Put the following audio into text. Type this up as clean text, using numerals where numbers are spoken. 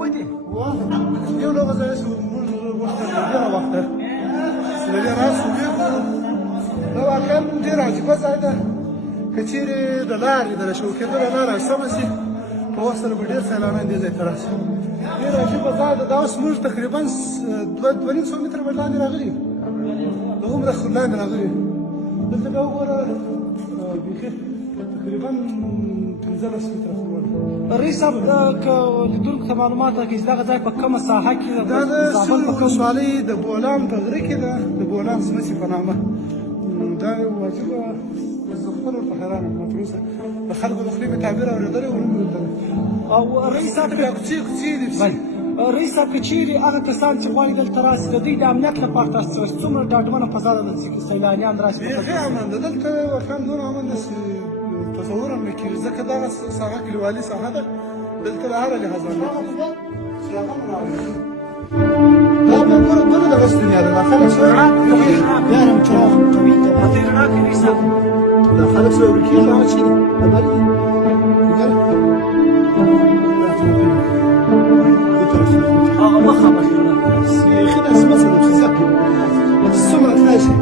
ودې یو دغه ځای چې موږ وخت ډېره وخته چې له دې راسو دا واقعا ډېر عجیبه ځای ده که چېرې د لارې د شو کېدلو لاره سمه شي په وخت سره به ډېر سیلانیان دې ځای ته راشي ډېر عجیبه ځای ده دا اوس موږ تقریبا 2.5 متره به لاندې راغلي یو د هومره لاندې راغلي یو دلته بیا وګوره بیخي تقریبا 15 متره رئیس صاحب که لیدونکو ته معلومات راکړي چې دغه ځای په کومه ساحه کې ده دا د سور ولسوالۍ د بولان په غره کې ده د بولان ځمکې په نامه دا یو عجیبه زه خپل ورته حیران یم تر اوسه د خلکو د خولې مې تعبیر اورېدلی و نه مې لیدلی او رئیس صاحب بیا کوڅې کوڅې دي پسې رئیس صاحب که چیرې هغه کسان چې غواړي دلته راشي د دوی د امنیت لپاره تاسو سره څومره ډاډمنه فضا ده چې سیلانیان راشي بیخي امن ده دلته واقعا دونه امن ده چې تصور هم نه کېږي ځکه دغه ساحه کلیوالي ساحه ده دلته له هره لحاظ امنیت دا بیا ګوره بله دغه دنیا ده دا خلک بیا هم چراغ قوي ده په دې رڼا کې رئیس صاحب دا خلک سره ورکېږي هغه چې دي خبر یې هغه مخه مخې رڼا بیخي داسې مثلا چې څومره تلای شي